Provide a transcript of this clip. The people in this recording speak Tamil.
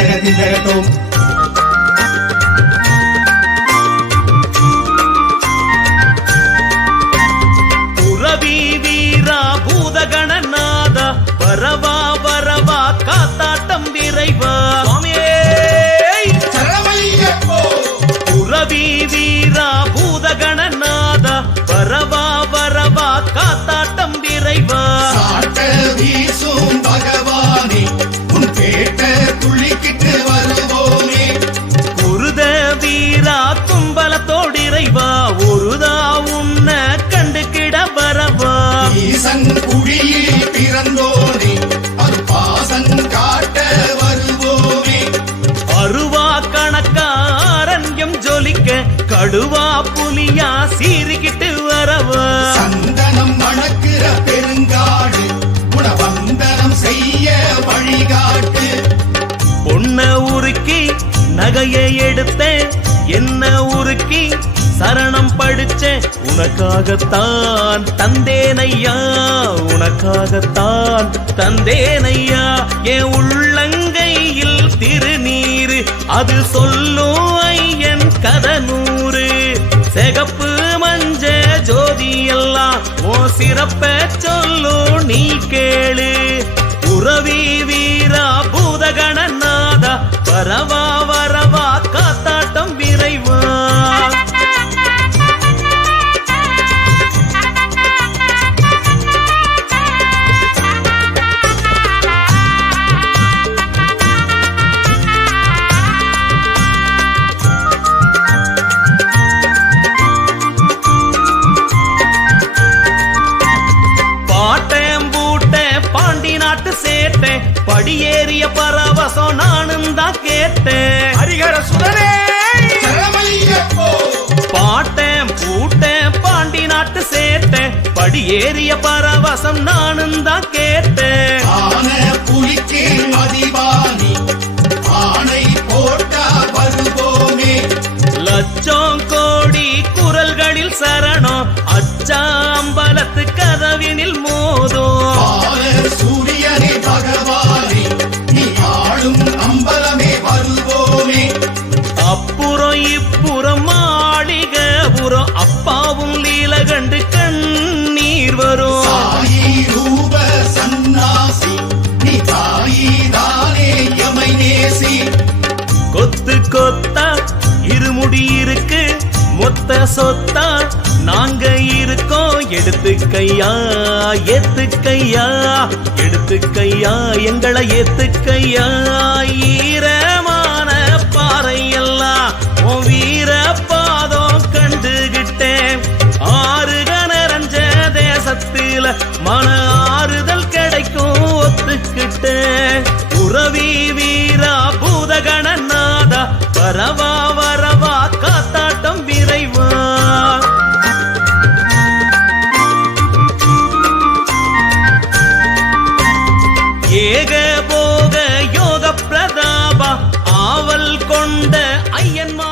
திந்தகத்தோம் புரவி வீரா பூதகணநாத வரவா வரவா காத்தாட்டம் விரைவா புரவி வீரா பூதகணநாத வரவா வரவா காத்தாட்டம் விரைவா வீசும் பகவானே உன் கேட்ட துள்ளிக்கிட்டு வருவோமே குருத வீரா தும்பலத்தோடிரைவா ஒருதா உன்ன கண்டுகிட வரவா ஈசன் குழியில் பிறந்தோனே அது பாசன் காட்ட வருவோமே அருவா கணக்காரண்யம் ஜொலிக்க கடுவா புலியா சீறிக்கிட்டு வரவா சந்தனம் மணக்கிற பெருங்காடு குணவந்தனம் செய்ய வழிகாட்டு பொன்ன உருக்கி நகையை எடுத்தேன் என்ன உருக்கி சரணம் படிச்சேன் உனக்காகத்தான் தந்தேனையா உனக்காகத்தான் தந்தேனையா என் உள்ளங்கையில் திருநீரு அது சொல்லும் ஐயன் கதநூறு சிகப்பு மஞ்ச ஜோதி எல்லாம் ஓ சிறப்ப சொல்லு நீ கேளு புரவி வீரா பூதகணநாதா வரவா வரவா காத்தாட்டம் விரைவா படியேறிய பரவசம் நானும் தான் கேட்டேன் ஹரிஹர சுடரே பாட்டேன் பூட்டேன் பாண்டி நாட்டு சேட்டேன் படியேறிய பரவசம் நானும் தான் கேட்டேன் புலிக்கு அதிபானி ஆணை போட்டா வருவோமே லட்சம் கோடி குரல்களில் சரணம் அச்சாம்பலத்து கதவினில் மோதும் சூரியனே பகவானே நீ ஆளும் அம்பலமே வருவோமே அப்புறம் இப்புறம் மாளிகபுரம் அப்பாவும் லீல கண்டு கண்ணீர் வரும் சாயி ரூப சன்னாசி நீ தாயி தானே யமை நேசி கொத்து கொத்தா இருமுடி இருக்கு மொத்த சொத்தா நாங்க இருக்கோம் எடுத்துக்கையா ஏத்துக்கையா எடுத்துக்கையா எங்களை ஏத்துக்கையா ஈரமான பாறையெல்லாம் உன் வீர பாதம் கண்டுகிட்டேன் ஆறுக நிறைஞ்ச தேசத்தில மன ஆறுதல் கிடைக்கும் ஒத்துக்கிட்டேன் புரவி வீரா பூதகணநாதா வரவா வரவா காத்தாட்டம் விரைவா ஏக போக யோக பிரதாபா ஆவல் கொண்ட ஐயன்மா